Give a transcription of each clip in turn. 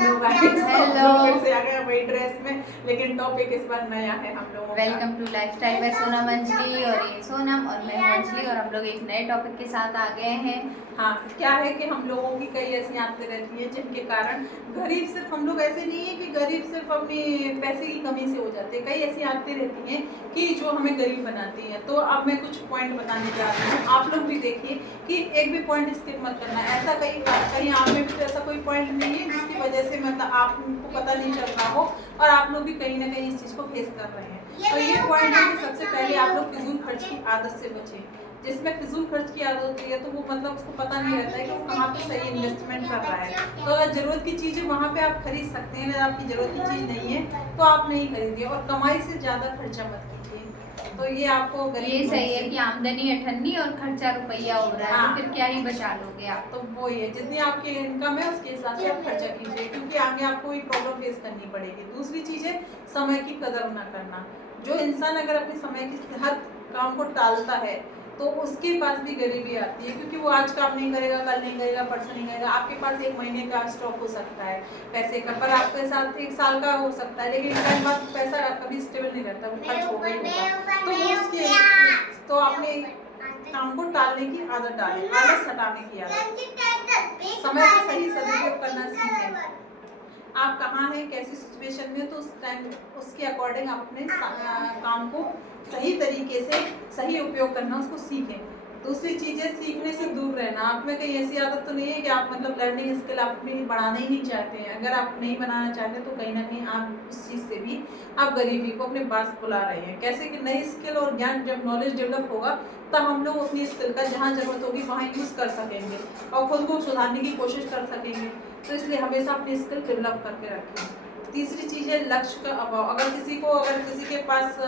Hello guys, hello, फिर से आ गया वही ड्रेस में, लेकिन टॉपिक इस बार नया है हम लोगों का। Welcome to lifestyle by Sonam Anjali. और ये सोनम और मैं हूं अंजलि, और हम लोग एक नए टॉपिक के साथ आ गए हैं। हाँ, क्या है कि हम लोगों की कई ऐसी आदतें रहती हैं जिनके कारण गरीब सिर्फ हम लोग ऐसे नहीं है कि गरीब सिर्फ अपनी पैसे की कमी से हो जाते हैं। कई ऐसी आदतें रहती हैं कि जो हमें गरीब बनाती हैं। तो अब मैं कुछ पॉइंट बताने जा रही हूँ, आप लोग भी देखिए कि एक भी पॉइंट स्किप मत करना। ऐसा कहीं आप में भी तो ऐसा कोई पॉइंट नहीं है जिसकी वजह से मतलब आपको पता नहीं चल रहा हो और आप लोग भी कहीं ना कहीं इस चीज़ को फेस कर रहे हैं। तो ये पॉइंट है कि सबसे पहले आप लोग फिजूल खर्च की आदत से बचें। जिसमें फिजूल खर्च की आदत होती है तो वो मतलब उसको पता नहीं रहता है कि वो कहाँ पे सही इन्वेस्टमेंट कर रहा है। तो अगर जरूरत की चीज़ें वहाँ पे आप खरीद सकते हैं, अगर आपकी जरूरत की चीज़ नहीं है तो आप नहीं खरीदिए और कमाई से ज़्यादा खर्चा मत कीजिए। तो ये आपको ये सही है कि आमदनी 98 और खर्चा रुपया हो रहा है। हाँ, तो फिर क्या ही बचा लोगे आप। तो वो ही है, जितनी आपकी इनकम है उसके हिसाब से आप खर्चा कीजिए, क्योंकि आगे आपको ये प्रॉब्लम फेस करनी पड़ेगी। दूसरी चीज़ है समय की कदर ना करना। जो इंसान अगर अपने समय की हर काम को टालता है तो उसके पास भी गरीबी आती है, क्योंकि वो आज काम नहीं करेगा, कल नहीं करेगा, परसों नहीं करेगा। आपके पास एक महीने का स्टॉक हो सकता है पैसे का, पर आपके साथ एक साल का हो सकता है, लेकिन एक बाद पैसा कभी स्टेबल नहीं रहता, वो खर्च होगा ही होगा। तो वो उसके तो आपने काम को टालने की आदत डालें, आलस हटाने की आदत। समय का सही सदुपयोग करना सीखें। आप कहाँ हैं, कैसी सिचुएशन में, तो उस टाइम उसके अकॉर्डिंग अपने काम को सही तरीके से सही उपयोग करना उसको सीखें। दूसरी चीज़ है सीखने से दूर रहना। आप में कहीं ऐसी आदत तो नहीं है कि आप मतलब लर्निंग स्किल आप अपनी बढ़ाना ही नहीं चाहते हैं। अगर आप नहीं बनाना चाहते तो कहीं ना कहीं आप उस चीज़ से भी आप गरीबी को अपने पास बुला रहे हैं। कैसे कि नई स्किल और ज्ञान, जब नॉलेज डेवलप होगा तब हम लोग अपनी स्किल का जहाँ ज़रूरत होगी वहाँ यूज़ कर सकेंगे और खुद को सुधारने की कोशिश कर सकेंगे। तो इसलिए हमेशा अपनी स्किल डेवलप करके रखें। तीसरी चीज़ है लक्ष्य का अभाव। अगर किसी के पास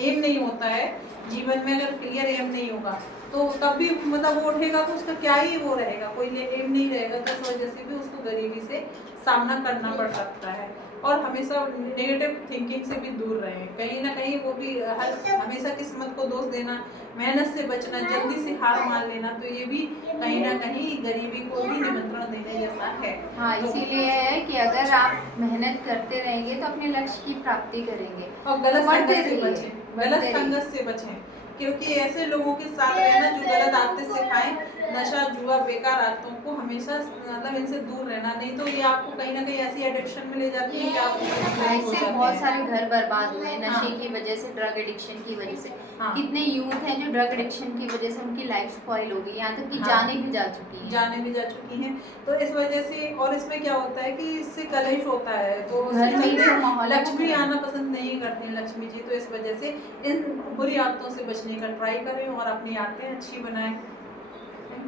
एम नहीं होता है जीवन में, अगर क्लियर एम नहीं होगा तो तब भी मतलब वो उठेगा तो उसका क्या ही वो रहेगा, कोई एम नहीं रहेगा, तो इस वजह से भी उसको गरीबी से सामना करना पड़ सकता है। और हमेशा नेगेटिव थिंकिंग से भी दूर रहें। कहीं ना कहीं वो भी हमेशा किस्मत को दोष देना, मेहनत से बचना, जल्दी से हार मान लेना, तो ये भी कहीं ना कहीं गरीबी को भी निमंत्रण देने जैसा है। हाँ, तो इसीलिए है कि अगर आप मेहनत करते रहेंगे तो अपने लक्ष्य की प्राप्ति करेंगे। और गलत बढ़ते संगत से रहिए, बचें, बढ़ते गलत रहिए। संगत से बचें, क्योंकि ऐसे लोगों के साथ रहना जो गलत आदतें सिखाएं, नशा, जुआ, बेकार आदतों को हमेशा मतलब इनसे दूर रहना। नहीं तो ये आपको कहीं ना कहीं ऐसी एडिक्शन में ले जाती है कि आप गरीब हो ऐसे जाते बहुत हैं। सारे घर बर्बाद हुए नशे हाँ, की वजह से, ड्रग एडिक्शन की वजह से। हाँ, कितने यूथ हैं जो ड्रग एडिक्शन की वजह से उनकी लाइफ स्पॉइल हो गई, यहाँ तक कि हाँ, जाने भी जा चुकी हैं। जाने भी जा चुकी हैं। तो इस वजह से, और इसमें क्या होता है कि इससे कलेश होता है, तो घर में ही तो माहौल है वो लक्ष्मी खराब। आना पसंद नहीं करती हैं लक्ष्मी जी। तो इस वजह से इन बुरी आदतों से बचने का ट्राई करें और अपनी आदतें अच्छी बनाएं।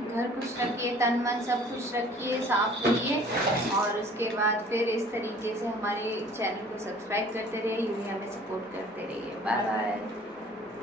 घर खुश रखिए, तन मन सब खुश रखिए, साफ रखिए, और उसके बाद फिर इस तरीके से हमारे चैनल को सब्सक्राइब करते रहिए, यूँ ही हमें सपोर्ट करते रहिए। Bye bye.